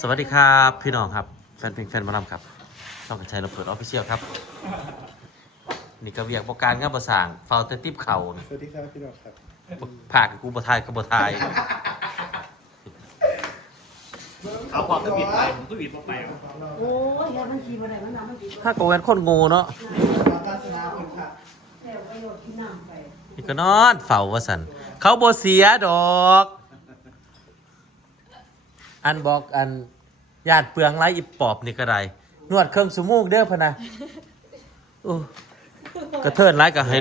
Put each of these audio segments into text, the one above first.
สวัสดีครับพี่น้องครับ แฟนเพลงแฟนหมอลำครับช่องกันชัยเราเปิดออฟฟิเชียลครับ นี่ก็เวียกประการงานประสางเฝ้าแต่ติบเข่านี่สวัสดีครับพี่ดอกครับผากกูบ่ทายก็บ่ทายเขาบอกก็บิดไปผมก็บิดไปครับโอ้ยยามันขี่มาได้มันน้ำมันติดถ้าโกแวนคนโงูเนาะศาสนาคนค่ะแต่ประโยชน์ที่น้ำไปนี่ก็นอนเฝ้าว่าสันเขาบ่เสียดอก อันบอกอันญาติเปลืองไรอีปอบนี่ก็ได้นวดเครื่องสมูกเด้อพะนะโอ้กระเทินไรก็ให้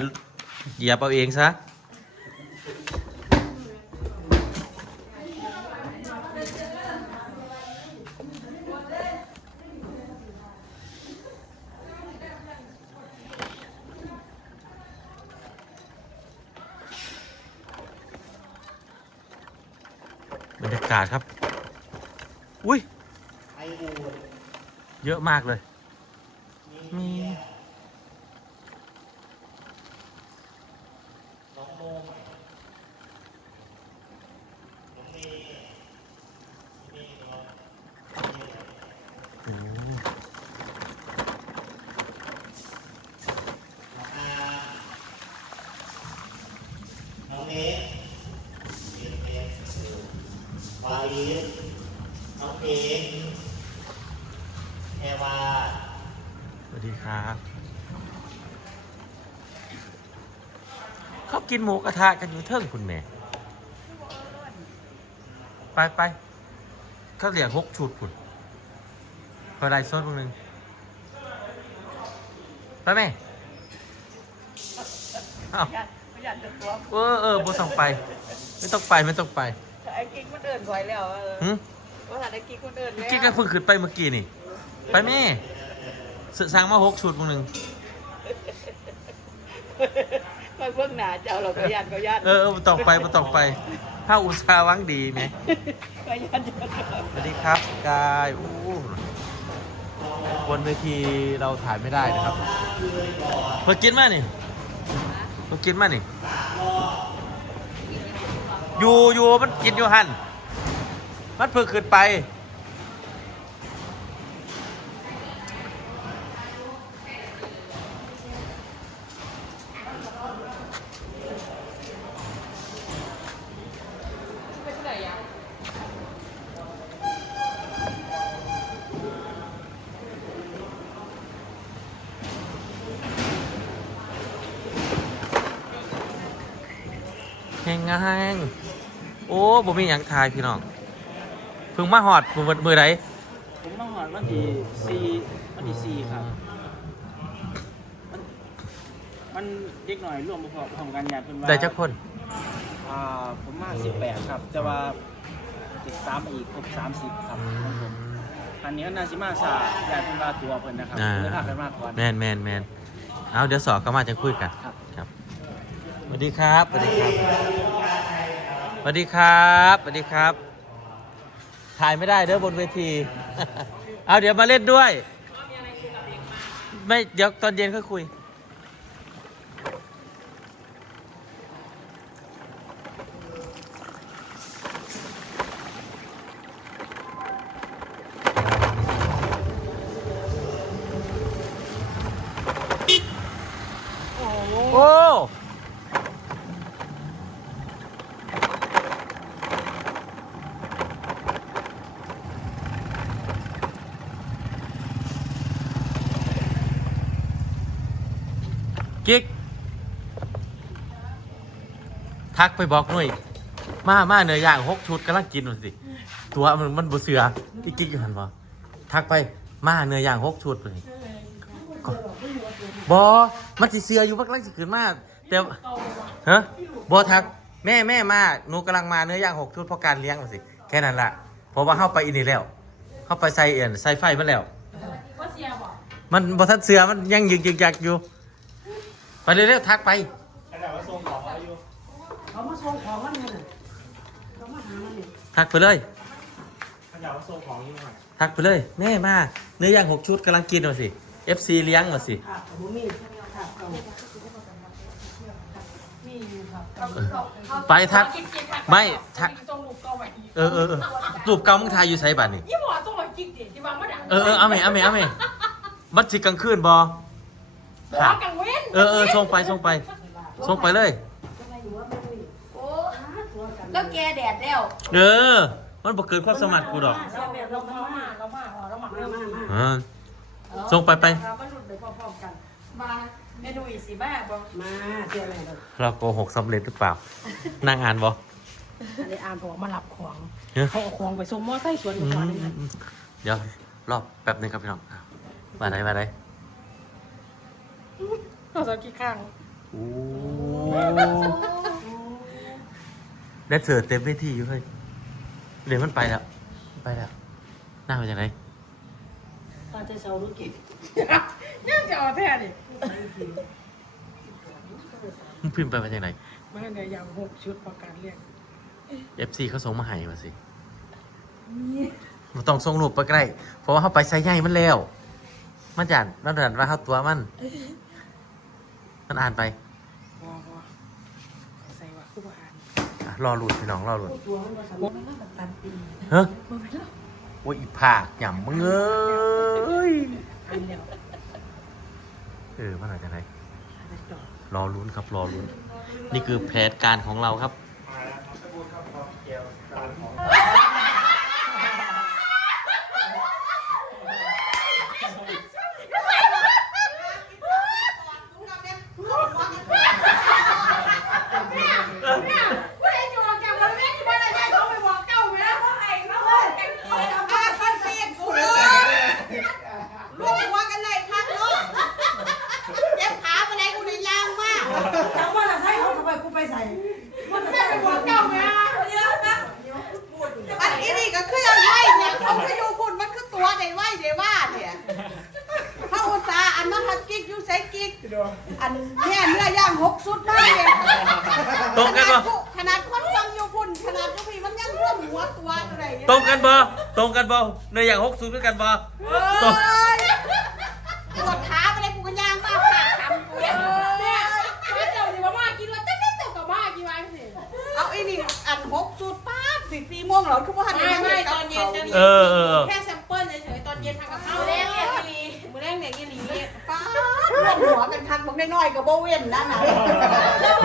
เหยียบเอาเองซะบรรยากาศครับ อุ้ย ไออูด เยอะมากเลยมีน้องโมมน้องเมย์เมย์เนาะโอ้น้องอาน้อ งเนสเนสเนสวาลีน้องเพลงแอวาสวัสดีครับ เขากินหมูกระทะกันอยู่เทิงคุณแม่ ไปไปเขาเหลียงหกชุดคุณไปไล่ซดพวกนึง ไปไหมเอ้าประหยัดตัวเออเออบ่ต้องไป ไม่ต้องไปไม่ต้องไป ไอ้กิ๊กมันเดินก่อยแล้วเออหึว่าแต่ไอ้กิ๊กมันเดินแล้วกี้ก็เพิ่งขึ้นไปเมื่อกี้นี่ ไปแม่สสั่งมาหกชุดพวกนึงไปเบื้องหน้าเจ้าเราประหยัดประหยัดเออเออบ่ต้องไปบ่ต้องไปถ้าอุตสาห์หวังดีไหมประหยัดสวัสดีครับกายอู้บนเวทีเราถ่ายไม่ได้นะครับเพิ่งกินมานี่เพิ่งกินมานี่อยู่อยู่มันกินอยู่หันมันเพิ่งขึ้นไป แหงงางโอ้บ่มีหยังทายพี่น้องเพิ่งมาหอดมือมือไหนผมมาหอนวันที่สี่วันที่สี่ครับ มันเด็กหน่อยร่วมประกอบของการงานเป็นว่าได้จักคน อ่าผมมาสิบแปดครับ แต่ว่าติดตามมาอีกครบสามสิบครับอืมอันนี้ก็นาซิมาซาอยากเป็นว่าตัวเพิ่นนะครับอ่า เลยพากันมากก่อน แมนแมนแมนเอาเดี๋ยวสอบก็มาจะคุยกันครับ ครับ สวัสดีครับสวัสดีครับสวัสดีครับสวัสดีครับ ถ่ายไม่ได้เด้อบนเวที เอาเดี๋ยวมาเล่นด้วย ไม่เดี๋ยวตอนเย็นค่อยคุย โอ้ กิ๊กทักไปบอกหน่อยมามาเนื้อย่างหกชุดกำลังกินหน่อยสิตัวมันมันบ่เสืออีกิ๊กอยู่หันบ่ทักไปมาเนื้อย่างหกชุดเลยบอมันสิเสืออยู่บักลังสิขึ้นมาแต่ฮะบอทักแม่แม่มาหนูกำลังมาเนื้อย่างหกชุดเพราะการเลี้ยงมาสิแค่นั้นละเพราะว่าเข้าไปอินนี่แล้ว เข้าไปใส่เอ็นใส่ไฟมาแล้ว มันบอทัดเสือมันยังยึกยึกยักอยู่ ไปเร็วๆทักไปขนาดว่าทรงของอายุเขามาส่งของมันเนี่ยเขามาหามันเนี่ยทักไปเลยขนาดว่าทรงของอายุหน่อยทักไปเลยแม่มาเนื้อย่างหกชุดกำลังกินมาสิ FC เลี้ยงมาสิขาดกับบุมีขาดเก่ามีอยู่ครับไปทักไม่ทักเออเออเออรูปเก่ามึงทายอยู่ไสบัตนี่ยี่หมอตรงกิ๊กดิที่วางมาดังเออเออเอาไหมเอาไหมเอาไหมบัตรสิกลางคืนบอบอกว่ากังเว้นเออเออส่งไปส่งไปส่งไปเลยโอ้แล้วแกแดดแล้วเออ มันบอกเกินความสมัครกูดอกเราแบบเรามาเรามาเรามาเรามาเออส่งไปไปเราก็หลุดไปพร้อมๆกัน มาเมนูอีสีบ้าบอกมาเจออะไรเราเราโกหกสำเร็จหรือเปล่า นั่งอ่านบออันนี้อ่านบอกมาหลับของเฮ้ยเขาเอาของไปส่งมอไซค์สวนกับก่อนนี่นะเดี๋ยวรอบแป๊บนึงครับพี่น้องอะมาไหนมาไหนเราจะกี่ข้างโอ้แดนเซอร์เต็มเวทีอยู่เฮ้ยเดี๋ยวมันไปแล้วมันไปแล้วหน้ามาจากไหนตอนจะเช้ารู้กินยังจะเอาแท้ดิมึงพิมพ์ไปมาจากไหนมาเนี่ยอย่างหกชุดประกันเรียก FC เขาส่งมาให้มาสิมันต้องส่งรูปไปใกล้ เพราะว่าเขาไปไซใหญ่มันแล้วมันจัดนั่นดันว่าเขาตัวมัน มันอ่านไปบอบอใส่ว่าผู้บริหารอะรอหลุดพี่น้องรอหลุดตัวมันมาสมมติแบบตันปีเฮ้ยโอ้ยอีผากหย่ำมึงเอ้ยอันเดียวเออมันอาจจะไหนอันเดียวจอดรอลุ้นครับรอลุ้น นี่คือแผนการของเราครับผู้ใดจะออกจากบริเวณที่บ้านอะไรเขาไปบอกเจ้าไหมนะว่าไอ้เขาบอกกันเองเอาผ้าคันเสียงกูเลยรวมหัวกันเลยข้างนอกเจ็บขาไปไหนกูได้ยางมาก แต่ว่าเราใส่เขาทำไมกูไปใส่มัน แม่ไปบอกเจ้าไหมเยอะนะอันนี้นี่ก็คืออะไรเนี่ยเขาไปอยู่คุณมันคือตัวไหนไหวไหนว่าเนี่ยเขาอุตส่าห์อันนั้นหัดกิ๊กอยู่ใส่ กิ๊กอันเนี่ยเนื้อย่างหกสุดมากเลยตรงกันปะ ขนาดคนฟังอยู่คุณขนาดทุกพี่มันยังร่วมหัวตัวอะไรอย่างเงี้ยตรงกันบอตรงกันบอเนยอย่างหกศูนย์ด้วยกันบอตรงปวดขาไปเลยกูก็ย่างมากขาทำกูเนี่ยเนี่ยถ้าเจ้าสิมามากินว่าเต้นเจ้ากับมากินวันสิเอาไอ้นี่อันหกสุดป้าสิสี่โมงเหรอคือว่าหันไม่ไม่ตอนเย็นจะเออเออเออแค่แซมเปิลเฉยๆตอนเย็นทางกับข้าวเอาแรเรียกกเรีเรียยกกมือแรกเด็กยี่หลีป้าร่วมหัวกันคักบอก น้อยๆกับโบเว้นนะนะ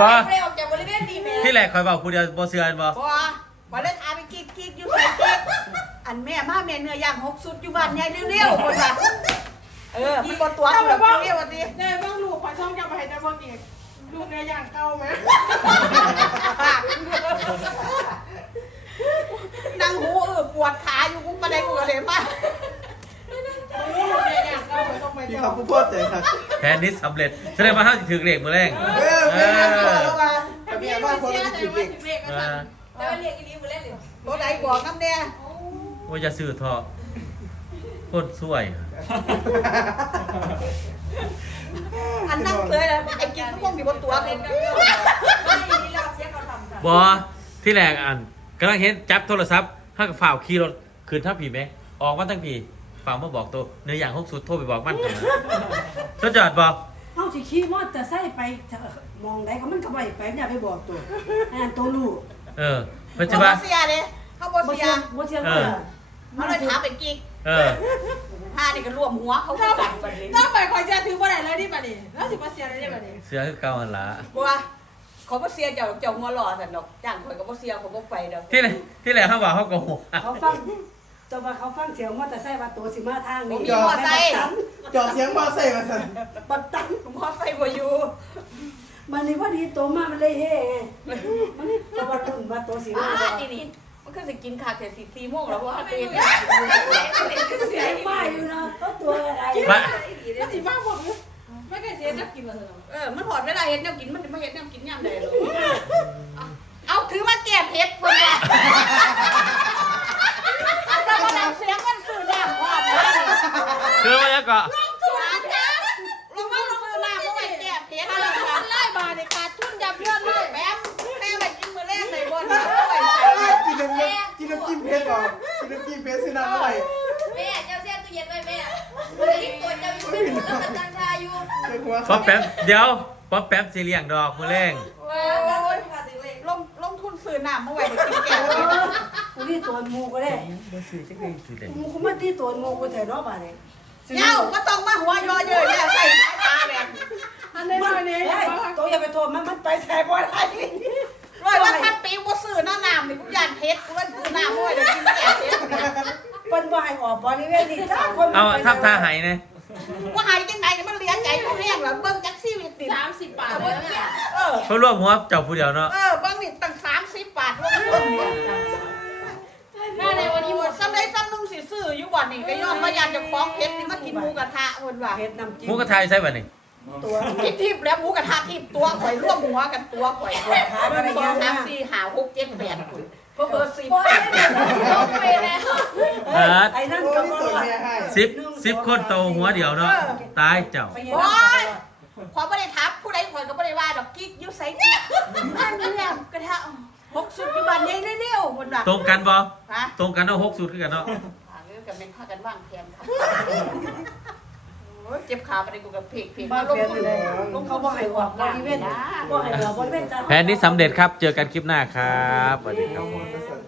บอเร็วจากบริเวณดีแม่ที่แรกคอยบอกกูเดียวบอเสือนบอบัววันเลยทาไปกิ๊กกิ๊กอยู่ใส่กิ๊กอันแม่มาแม่เนื้อย่างหกสุดอยู่บ้านใหญ่เร็วๆคนละเออมันบนตัวกูแบบเร็วๆดิได้บ้างลูกขอช่องจะไปให้เจ้าบ้างอีกลูกในอย่างเก่าไหมนั่งหูเออปวดขาอยู่กูปะไดกูเลยมา พี่เจ้าครับผู้พ่อใจครับแผนนี้สำเร็จแสดงว่าห้าสิถึงเหล็กมือแรงเออไม่ได้ตัวแล้วมาแต่เมียบ้านคนเสียไม่แต่จิบว่าเด็กถึงเลขก็อ่าสั่นแล้วเรียกอีนี้มาเล่นเลยตัวไหนบอกน้ำเนี่ยว่าจะซื้อทอโคตรสวยอันนั่งเลยนะไอ้กินก็คงอยู่บนตัวเลยบอที่แรกอ่านกำลังเห็นจับโทรศัพท์ถ้ากับฝ่าวขี่รถคืนท่าผีไหม ออกมาตั้งผี ฝ่าวมาบอกตัวเนื้ออย่างหกสุดโทรไปบอกมันกันนะก็จอดบอกเฮาสิขี่มอเตอร์ไซค์ไปจะมองได้ก็มันก็บ่ไปอย่าไปบอกตัวอันนั้นตัวลูกเออเพื่อเขาจะบว่า เสียเลยเขาบบ่เสีเชื่ยอบ่เชื่อเอว่าอเขาเลยถามไอ้กิ๊กเออห้านี่ก็รวมหัวเขาก็กันไปเลยถ้าไปคอยจะถือว่าไหนเลยที่ปะนี่แล้วสิมาเสียอะไรได้ปะนี่เสื้อคือเก่าหันละบัวเขาบ่เสียเจ้าเจ้าหัวหล่อสันดอกจ้างข่อยก็บ่เสียเขาบ่ไปดอกที่ไหนที่ไหนเขาบอกเขาโกหกเขาฟัง แต่ว่าเขาฟังเสียงมอเตอร์ไซค์ว่าตัวสิมาทางนี้จอดจอดเสียงมาใส่มาสั่นปัดตันมอไซค์บ่อยู่มันนี่ว่าดีตัวมามันเลยเฮ้ไงมันนี่ตัวว่าต้นว่าตัวสิอ่ามานี่นี่มันคือสิกินข้าวแค่สิ4โมงแล้วว่าตื่นเสียงมาอยู่นะก็ตัวอะไรมาก็สิบ้าบอกอยู่ไม่เคยเสียจะกินมาเถอะเออ มันหอดเวลาเฮ็ดแนวกินมันบ่เฮ็ดแนวกินยามใดหรอกเอาถือมาแก้เผ็ดพุ่นว่ะ แช่แม่เลยที่ตัวเจ้าอยู่เป็นแล้วมันจังชาอยู่เจ้าหัวป๊อปแป๊บเดี๋ยวป๊อปแป๊บสีเลียงดอกมือแรงโอ้ยลงลงทุนซื้อน้ำเมื่อไหร่กินแก่เลยกูที่ตัวหมูก็ได้มูกูมาที่ตัวหมูกูแต่รอบอะไรเย้าก็ต้องมาหัวย่อเยอะแยะใส่ตาแบบอันนี้มันนี่ตัวอย่าไปโทษมันมันไปใส่บ่ได้ร้อยว่าทันปีบ่ซื้อน้าน้ำนี่กูยานเพชรกูว่าซื้อน้ำห้วยเดี๋ยวกินแก่ เปิ้นบ่ให้ออกบริเวณนี้ถ้าคนเอาทำท่าหายนะว่าหายจังไหนเนี่ยมันเลี้ยงใจกูแห้งแล้วเบิ่งจักซี่วิตติสามสิบบาทเลยเนี่ยเออเขารวมหัวเจ้าผู้เดียวเนาะเออเบิ่งนี่ตั้ง30บาทรวมแม่ในวันนี้หมดซ้ำได้ซ้ำนึงสิซื้ออยู่บ่นี่ก็ยอมว่ายานจะฟ้องเพชรสิมากินหมูกระทะเพิ่นว่า เฮ็ดน้ำจิ้หมูกระทายใช่ป่ะนี่ตัวกินทิพย์แล้วหมูกระทะทิพย์ตัวข่อยร่วมหัวกันตัวข่อยตัวขามันสองสามสี่ห้าหกเจ็ดแปดคุณ เพิ่มเบอร์สิบลงไปแล้วไอ้นั่นก็บ่รอดสิบสิบคนโตหัวเดียวเนาะตายเจ้าไปโอ้ยขอไม่ได้ทับผู้ใดข่อยก็ไม่ได้ว่าดอกกิ๊กอยู่ใส่เนี่ยอันนี้แหละกระทะหกสุดอยู่บ้านใหญ่เร็วๆคนว่าตรงกันบ่ฮะตรงกันเนาะหกสูตรคือกันเนาะอ่าเรื่องกับเป็นพากันว่างแคมครับโอ้ย เจ็บขาไปเลยกูกับเพกเพกบ้านลงเปลี่ยนทุนเลยลงเขาเขาบ่บ่ให้ให้ออออกกบริเวณบ่ให้ออกบริเวณจ้า แผนนี้สำเร็จครับ เจอกันคลิปหน้าครับสวัสดีครับบ